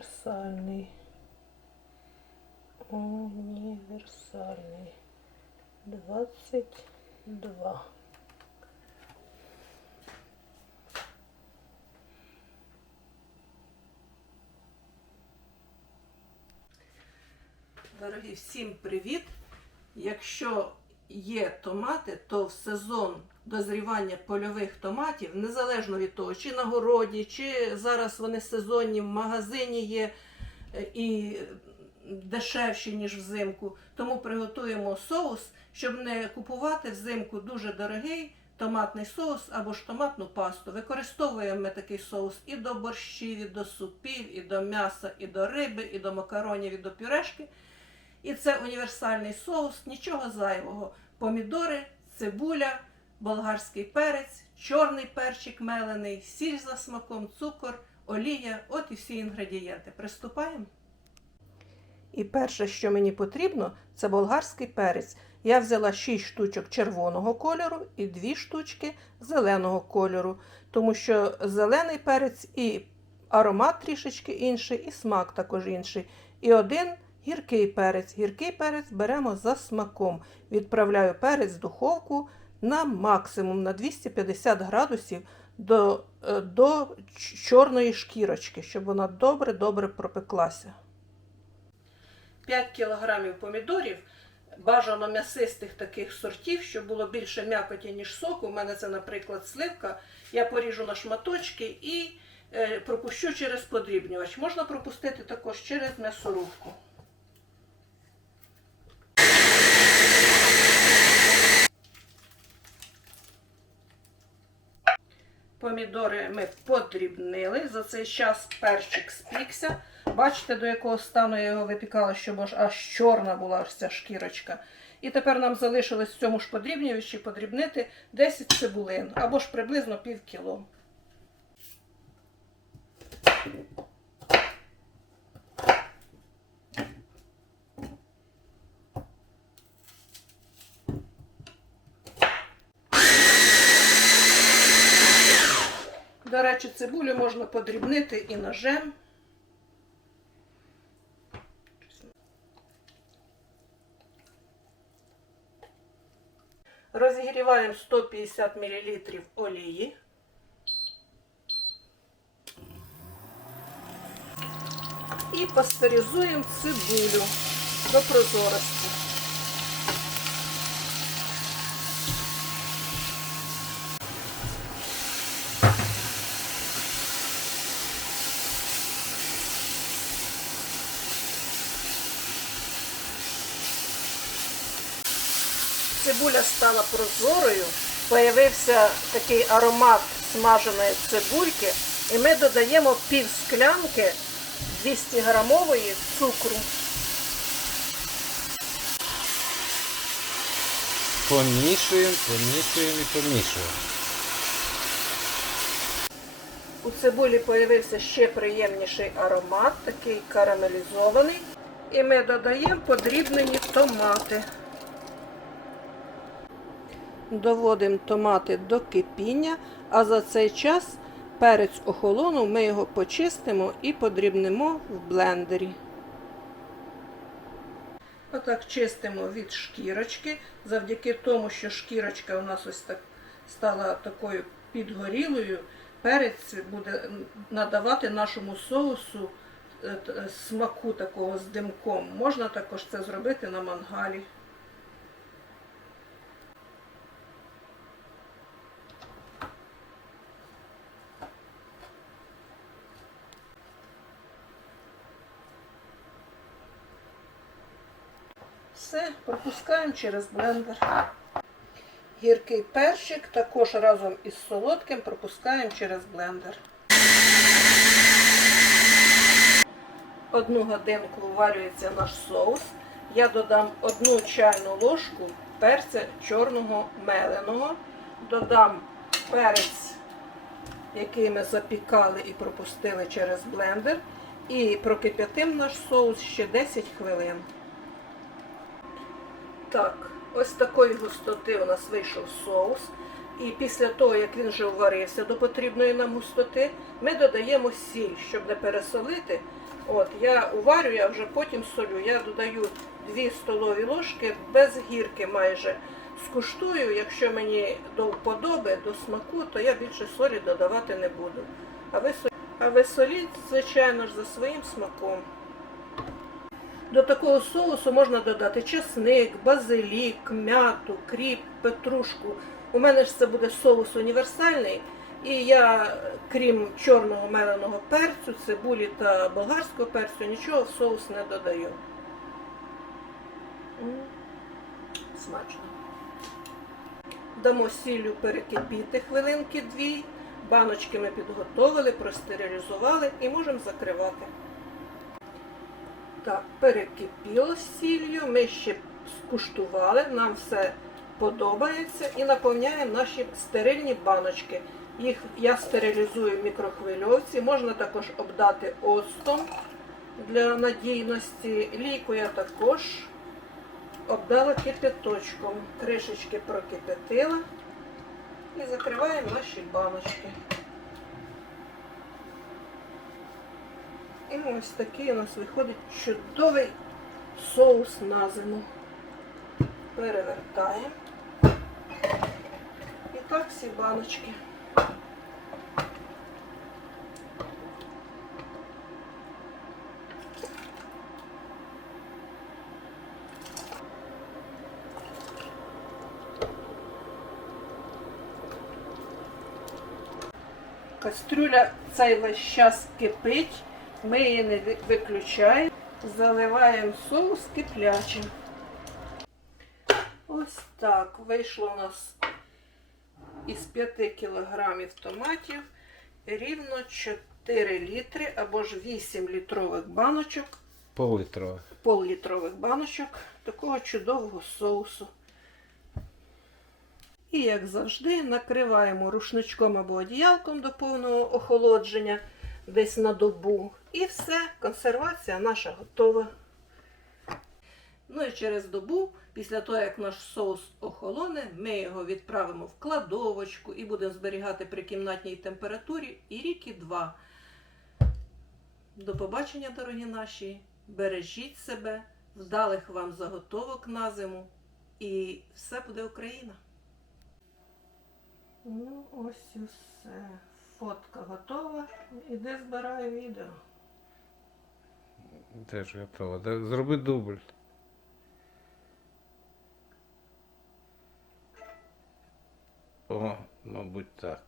Універсальний. Універсальний. 22. Дорогі, всім привіт! Якщо є томати, то в сезон дозрівання польових томатів, незалежно від того, чи на городі, чи зараз вони сезонні в магазині є е, і дешевші, ніж взимку. Тому приготуємо соус, щоб не купувати взимку дуже дорогий томатний соус або ж томатну пасту. Використовуємо ми такий соус і до борщів, і до супів, і до м'яса, і до риби, і до макаронів, і до пюрешки. І це універсальний соус, нічого зайвого. Помідори, цибуля, болгарський перець, чорний перчик мелений, сіль за смаком, цукор, олія. От і всі інгредієнти. Приступаємо. І перше, що мені потрібно, це болгарський перець. Я взяла 6 штучок червоного кольору і 2 штучки зеленого кольору, тому що зелений перець і аромат трішечки інший, і смак також інший. І один гіркий перець. Гіркий перець беремо за смаком. Відправляю перець в духовку на максимум на 250 градусів до, е, до чорної шкірочки, щоб вона добре-добре пропеклася. 5 кілограмів помідорів, бажано м'ясистих таких сортів, щоб було більше м'якоті, ніж соку. У мене це, наприклад, сливка. Я поріжу на шматочки і е, пропущу через подрібнювач. Можна пропустити також через м'ясорубку. Помідори ми подрібнили. За цей час перчик спікся. Бачите, до якого стану я його випікала, щоб аж, аж чорна була аж ця шкірочка. І тепер нам залишилось в цьому ж подрібнювачі подрібнити 10 цибулин або ж приблизно пів кіло. До речі, цибулю можна подрібнити і ножем. Розігріваємо 150 мл олії. І пастеризуємо цибулю до прозорості. Цибуля стала прозорою, появився такий аромат смаженої цибульки, і ми додаємо пів склянки 200 грамової цукру. Помішуємо, помішуємо і помішуємо. У цибулі появився ще приємніший аромат, такий карамелізований. І ми додаємо подрібнені томати. Доводимо томати до кипіння, а за цей час перець охолонув, ми його почистимо і подрібнемо в блендері. Отак чистимо від шкірочки, завдяки тому, що шкірочка у нас ось так стала такою підгорілою, перець буде надавати нашому соусу е, е, смаку такого з димком. Можна також це зробити на мангалі. Все, пропускаємо через блендер. Гіркий перчик також разом із солодким пропускаємо через блендер. Одну годинку вварюється наш соус. Я додам одну чайну ложку перця чорного меленого. Додам перець, який ми запікали і пропустили через блендер. І прокип'ятим наш соус ще 10 хвилин. Так, ось такої густоти у нас вийшов соус. І після того, як він вже вварився до потрібної нам густоти, ми додаємо сіль, щоб не пересолити. От, я уварю, я вже потім солю. Я додаю 2 столові ложки без гірки майже. Скуштую, якщо мені до вподоби, до смаку, то я більше солі додавати не буду. А ви, а ви соліть, звичайно ж, за своїм смаком. До такого соусу можна додати чесник, базилік, м'яту, кріп, петрушку. У мене ж це буде соус універсальний. І я, крім чорного меленого перцю, цибулі та болгарського перцю, нічого в соус не додаю. Смачно. Дамо сіллю перекипіти хвилинки дві. Баночки ми підготовили, простерилізували і можемо закривати. Так, перекипіло з сіллю, ми ще скуштували, нам все подобається і наповняємо наші стерильні баночки. Їх я стерилізую в мікрохвильовці, можна також обдати оцтом для надійності. Лійку я також обдала кипяточком. Кришечки прокипятила і закриваємо наші баночки. І ось такий у нас виходить чудовий соус на зиму. Перевертаємо. І так всі баночки. Кастрюля цей весь час кипить, ми її не виключаємо, заливаємо соус киплячим. Ось так вийшло у нас із 5 кілограмів томатів рівно 4 літри або ж 8 літрових баночок, Пол-літрових. пол-літрових баночок такого чудового соусу. І, як завжди, накриваємо рушничком або одіялком до повного охолодження десь на добу. І все, консервація наша готова. Ну і через добу, після того, як наш соус охолоне, ми його відправимо в кладовочку і будемо зберігати при кімнатній температурі і ріки два. До побачення, дорогі наші! Бережіть себе, вдалих вам заготовок на зиму, і все буде Україна! Ну, ось і все. Фотка готова. Іди збираю відео. Теж готова. Зроби дубль. О, мабуть, так.